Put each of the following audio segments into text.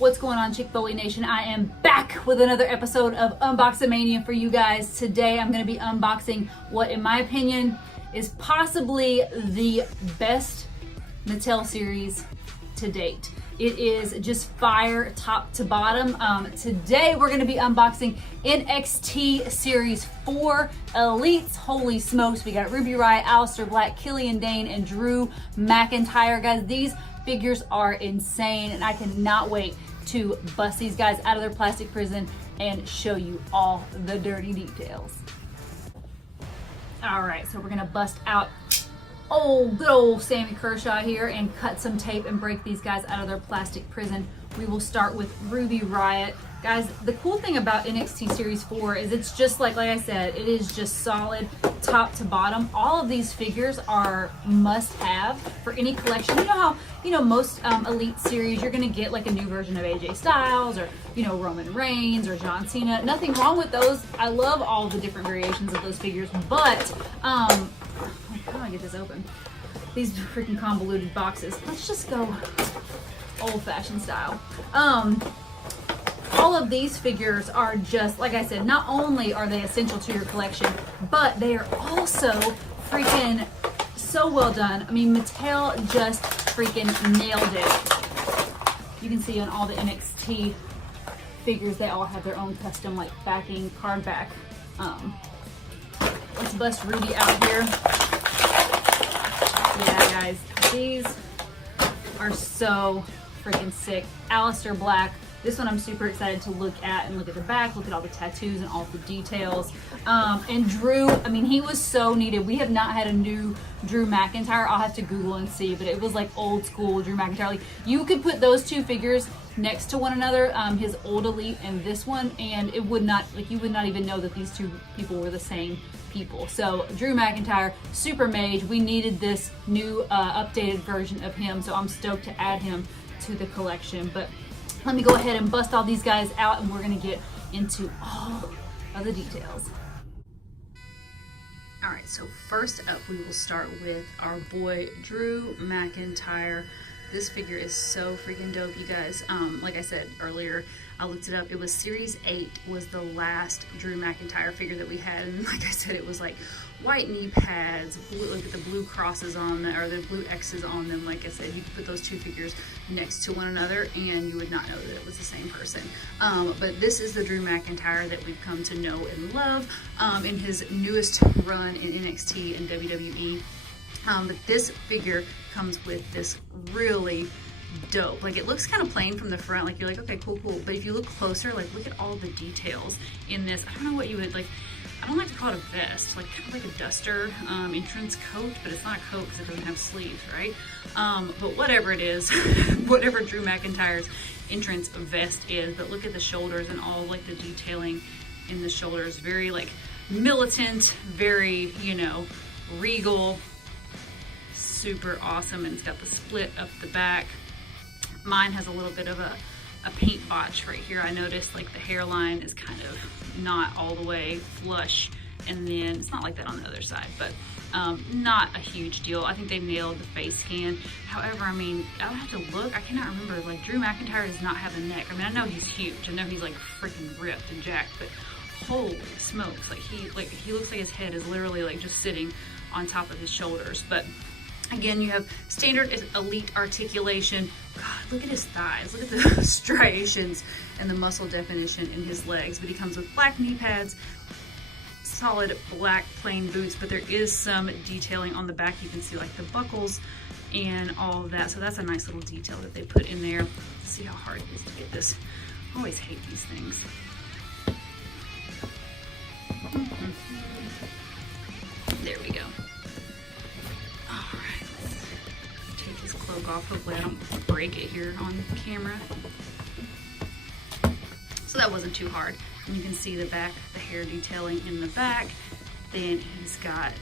What's going on, Chick-fil-A Nation? I am back with another episode of Unboxamania for you guys. Today I'm going to be unboxing what, in my opinion, is possibly the best Mattel series to date. It is just fire top to bottom. Today we're going to be unboxing NXT Series 4 Elites. Holy smokes, we got Ruby Riott, Aleister Black, Killian Dane, and Drew McIntyre. Guys, these figures are insane, and I cannot wait to bust these guys out of their plastic prison and show you all the dirty details. All right, so we're gonna bust out good old Sammy Kershaw here and cut some tape and break these guys out of their plastic prison. We will start with Ruby Riott. Guys, the cool thing about NXT Series 4 is it's just like I said, it is just solid top to bottom. All of these figures are must-have for any collection. You know how, most Elite series, you're gonna get like a new version of AJ Styles or, Roman Reigns or John Cena. Nothing wrong with those. I love all the different variations of those figures, but, how do I get this open? These freaking convoluted boxes. Let's just go old-fashioned style. All of these figures are just, like I said, not only are they essential to your collection, but they are also freaking so well done. I mean, Mattel just freaking nailed it. You can see on all the NXT figures, they all have their own custom like backing, card back. Let's bust Ruby out here. Yeah, guys, these are so freaking sick. Aleister Black. This one I'm super excited to look at and look at the back, look at all the tattoos and all the details. And Drew, I mean, he was so needed. We have not had a new Drew McIntyre. I'll have to Google and see, but it was like old school Drew McIntyre. Like, you could put those two figures next to one another, his old Elite and this one, and it would not, like, you would not even know that these two people were the same people. So Drew McIntyre, super mage. We needed this new updated version of him, so I'm stoked to add him to the collection. But let me go ahead and bust all these guys out, and we're gonna get into all of the details. All right, so first up, we will start with our boy, Drew McIntyre. This figure is so freaking dope, you guys. Like I said earlier, I looked it up. It was Series 8 was the last Drew McIntyre figure that we had. And like I said, it was like white knee pads, look at the blue crosses on them, or the blue X's on them. Like I said, you could put those two figures next to one another and you would not know that it was the same person. But this is the Drew McIntyre that we've come to know and love in his newest run in NXT and WWE. But this figure comes with this really dope, like, it looks kind of plain from the front, like you're like, okay, cool, but if you look closer, like, look at all the details in this. I don't know what you would, like, I don't like to call it a vest, like kind of like a duster entrance coat, but it's not a coat because it doesn't have sleeves, right? But whatever it is, whatever Drew McIntyre's entrance vest is, but look at the shoulders and all like the detailing in the shoulders, very like militant, very, regal, super awesome. And it's got the split up the back. Mine has a little bit of a paint botch right here. I noticed like the hairline is kind of not all the way flush, and then it's not like that on the other side, but not a huge deal. I think they nailed the face scan. However, I mean, I would have to look. I cannot remember, like, Drew McIntyre does not have a neck. I mean, I know he's huge. I know he's like freaking ripped and jacked, but holy smokes, like he looks like his head is literally like just sitting on top of his shoulders. But again, you have standard Elite articulation. God, look at his thighs. Look at the striations and the muscle definition in his legs. But he comes with black knee pads, solid black plain boots, but there is some detailing on the back. You can see like the buckles and all of that. So that's a nice little detail that they put in there. Let's see how hard it is to get this. I always hate these things. There we go. Cloak off. Hopefully I don't break it here on camera. So that wasn't too hard. And you can see the back, the hair detailing in the back. Then he's got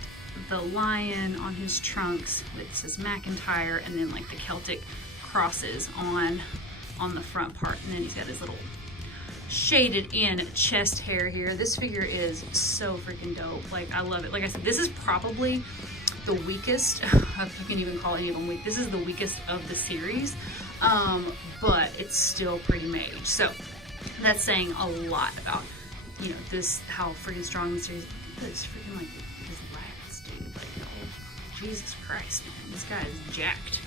the lion on his trunks with says McIntyre, and then like the Celtic crosses on the front part. And then he's got his little shaded in chest hair here. This figure is so freaking dope. Like, I love it. Like I said, this is probably the weakest, if you can even call any of them weak, this is the weakest of the series. but it's still pretty mage. So that's saying a lot about, you know, this, how freaking strong this series. It's freaking like his lats, dude. Like, oh, Jesus Christ, man, this guy is jacked.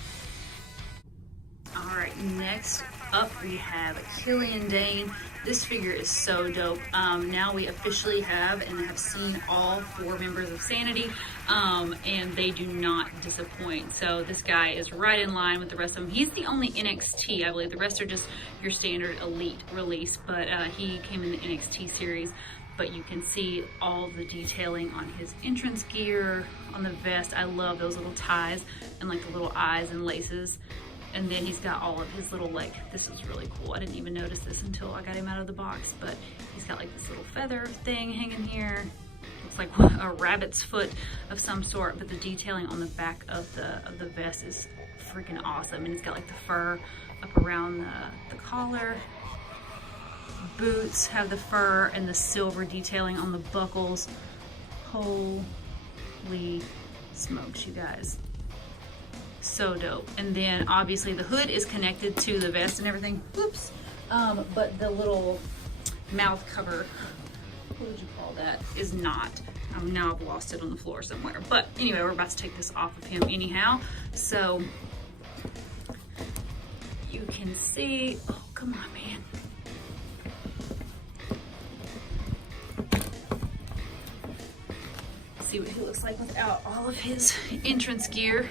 All right, next up we have Killian Dane. This figure is so dope. Now we officially have and have seen all 4 members of Sanity, and they do not disappoint. So this guy is right in line with the rest of them. He's the only NXT, I believe. The rest are just your standard Elite release, but he came in the NXT series. But you can see all the detailing on his entrance gear, on the vest. I love those little ties and like the little eyes and laces. And then he's got all of his little, like, this is really cool. I didn't even notice this until I got him out of the box, but he's got like this little feather thing hanging here. Looks like a rabbit's foot of some sort, but the detailing on the back of the vest is freaking awesome. And he's got like the fur up around the collar. Boots have the fur and the silver detailing on the buckles. Holy smokes, you guys. So dope. And then obviously the hood is connected to the vest and everything. Whoops. But the little mouth cover, what would you call that, is not. Now I've lost it on the floor somewhere. But anyway, we're about to take this off of him anyhow. So you can see, oh, come on, man. See what he looks like without all of his entrance gear.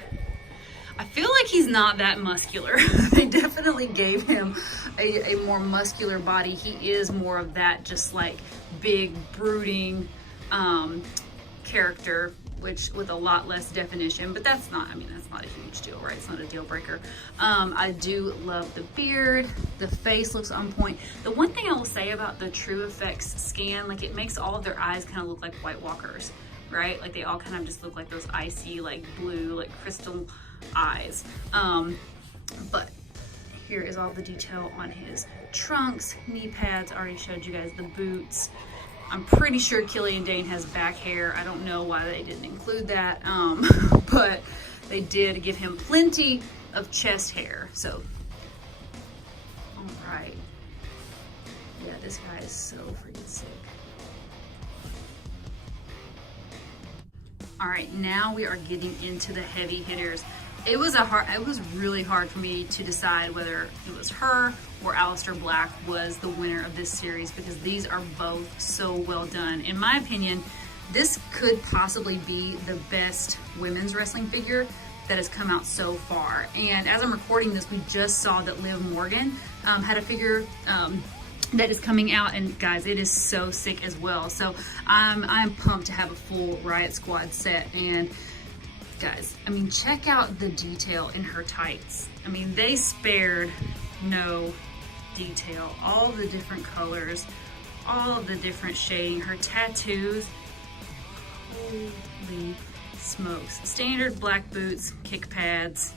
I feel like he's not that muscular. They definitely gave him a more muscular body. He is more of that just like big brooding character, which with a lot less definition, but that's not, I mean, that's not a huge deal, right? It's not a deal breaker. I do love the beard. The face looks on point. The one thing I will say about the True Effects scan, like it makes all of their eyes kind of look like White Walkers, right? Like they all kind of just look like those icy, like blue, like crystal eyes. But here is all the detail on his trunks, knee pads. I already showed you guys the boots. I'm pretty sure Killian Dane has back hair. I don't know why they didn't include that, but they did give him plenty of chest hair. So, all right. Yeah, this guy is so freaking sick. All right, now we are getting into the heavy hitters. It was really hard for me to decide whether it was her or Aleister Black was the winner of this series, because these are both so well done. In my opinion, this could possibly be the best women's wrestling figure that has come out so far. And as I'm recording this, we just saw that Liv Morgan had a figure that is coming out, and guys, it is so sick as well. So I'm pumped to have a full Riot Squad set. And guys, I mean, check out the detail in her tights. I mean, they spared no detail. All the different colors, all of the different shading, her tattoos. Holy smokes. Standard black boots, kick pads.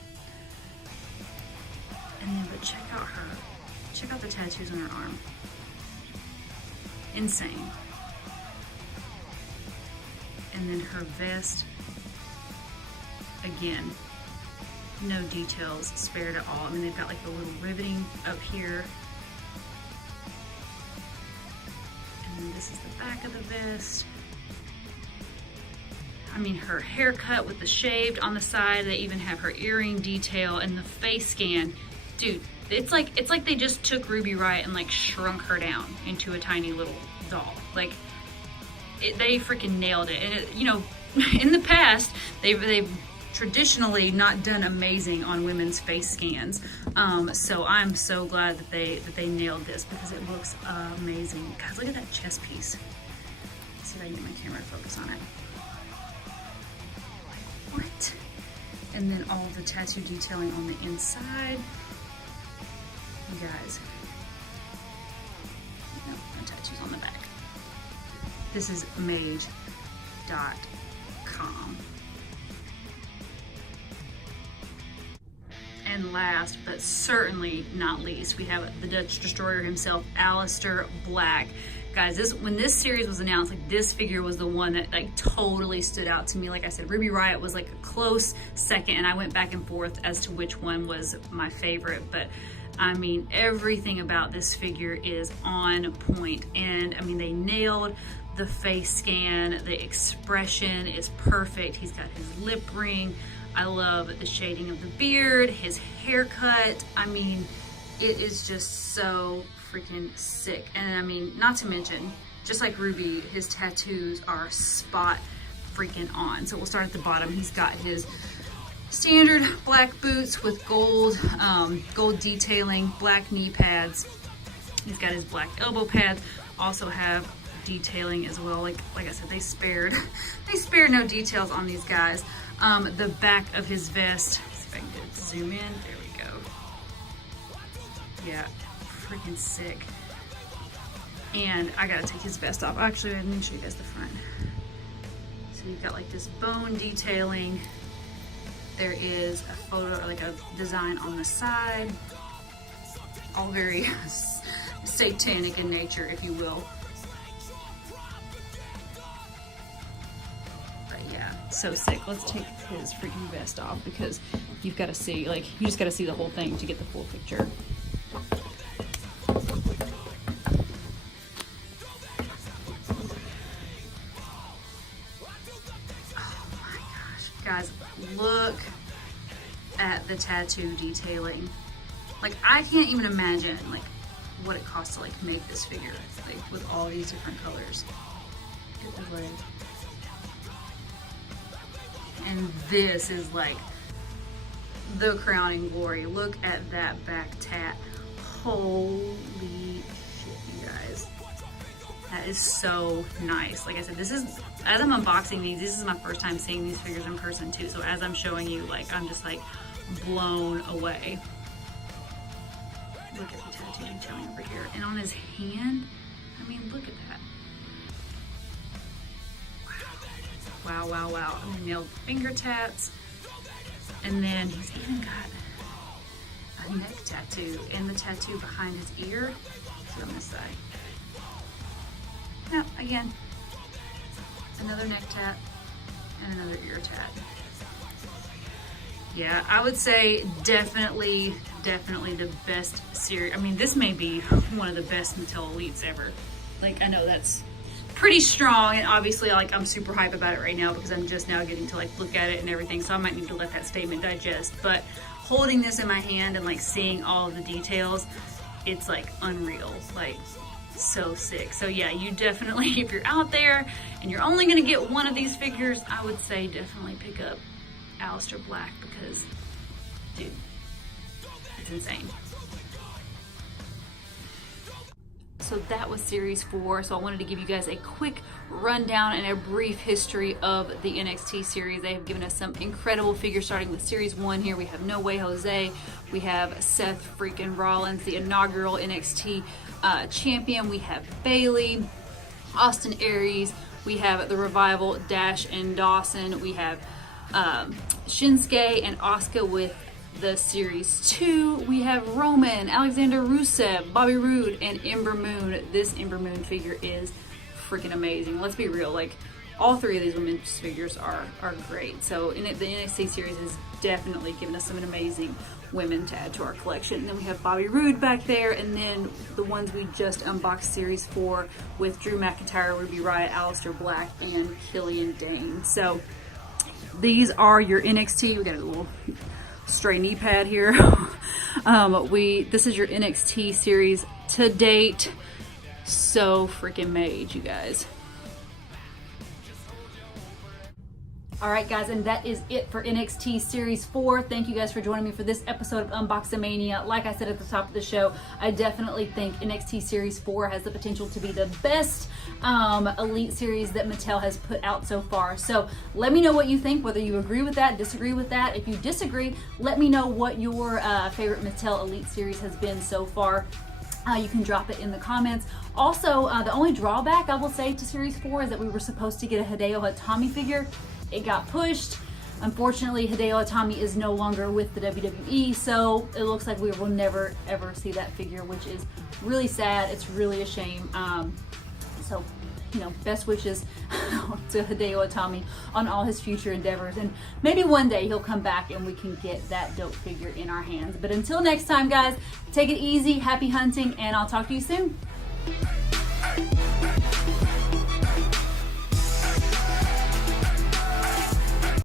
And then, but check out her. Check out the tattoos on her arm. Insane. And then her vest. Again, no details spared at all. I mean, they've got like the little riveting up here. And then this is the back of the vest. I mean, her haircut with the shaved on the side. They even have her earring detail and the face scan. Dude, it's like they just took Ruby Riott and like shrunk her down into a tiny little doll. Like, they freaking nailed it. And it, you know, in the past, they've traditionally not done amazing on women's face scans. So I'm so glad that they nailed this, because it looks amazing. Guys, look at that chest piece. Let's see if I can get my camera to focus on it. What? And then all the tattoo detailing on the inside. You guys. No tattoos on the back. This is mage.com. And last, but certainly not least, we have the Dutch Destroyer himself, Aleister Black. Guys, when this series was announced, like, this figure was the one that like totally stood out to me. Like I said, Ruby Riott was like a close second, and I went back and forth as to which one was my favorite. But I mean, everything about this figure is on point. And I mean, they nailed the face scan. The expression is perfect. He's got his lip ring. I love the shading of the beard, his haircut. I mean, it is just so freaking sick. And I mean, not to mention, just like Ruby, his tattoos are spot freaking on. So we'll start at the bottom. He's got his standard black boots with gold detailing, black knee pads. He's got his black elbow pads, also have detailing as well. Like I said, they spared no details on these guys. The back of his vest, see if I can get it to zoom in, there we go. Yeah, freaking sick. And I gotta take his vest off. Actually, let me show you guys the front. So you've got like this bone detailing. There is a photo, or like a design on the side. All very satanic in nature, if you will. But yeah, so sick. Let's take his freaking vest off, because you've got to see, like, you just got to see the whole thing to get the full picture. Oh my gosh, guys, look at the tattoo detailing. Like, I can't even imagine like what it costs to like make this figure, like with all these different colors. Look at the leg. And this is like the crowning glory. Look at that back tat. Holy shit, you guys. That is so nice. Like I said, this is, as I'm unboxing these, this is my first time seeing these figures in person too. So as I'm showing you, like, I'm just like blown away. Look at the tattoo detailing over here. And on his hand, I mean, look at that. Wow, wow, wow. And then nailed finger tats. And then he's even got a neck tattoo and the tattoo behind his ear. See on this side. Now, again, another neck tat and another ear tat. Yeah, I would say definitely the best series. I mean, this may be one of the best Mattel Elites ever. Like, I know that's pretty strong, and obviously, like, I'm super hype about it right now because I'm just now getting to like look at it and everything, so I might need to let that statement digest. But holding this in my hand and like seeing all of the details, it's like unreal, like so sick. So yeah, you definitely, if you're out there and you're only gonna get one of these figures, I would say definitely pick up Aleister Black, because dude, it's insane. So that was series 4. So I wanted to give you guys a quick rundown and a brief history of the NXT series. They have given us some incredible figures, starting with series 1 here. We have No Way Jose. We have Seth freaking Rollins, the inaugural NXT champion. We have Bayley, Austin Aries. We have the Revival, Dash and Dawson. We have Shinsuke and Asuka with the series 2. We have Roman, Alexander Rusev, Bobby Roode, and Ember Moon. This Ember Moon figure is freaking amazing. Let's be real, like, all 3 of these women's figures are great. So the NXT series has definitely given us some amazing women to add to our collection. And then we have Bobby Roode back there, and then the ones we just unboxed, series 4, with Drew McIntyre, Ruby Riott, Aleister Black, and Killian Dane. So these are your NXT. We got a little stray knee pad here. This is your NXT series to date. So freaking made, you guys. Alright guys, and that is it for NXT Series 4. Thank you guys for joining me for this episode of Unboxamania. Like I said at the top of the show, I definitely think NXT Series 4 has the potential to be the best Elite series that Mattel has put out so far. So let me know what you think, whether you agree with that, disagree with that. If you disagree, let me know what your favorite Mattel Elite series has been so far. You can drop it in the comments. Also, the only drawback I will say to Series 4 is that we were supposed to get a Hideo Itami figure. It got pushed. Unfortunately, Hideo Itami is no longer with the WWE, so it looks like we will never ever see that figure, which is really sad. It's really a shame. So, you know, best wishes to Hideo Itami on all his future endeavors, and maybe one day he'll come back and we can get that dope figure in our hands. But until next time, guys, take it easy, happy hunting, and I'll talk to you soon.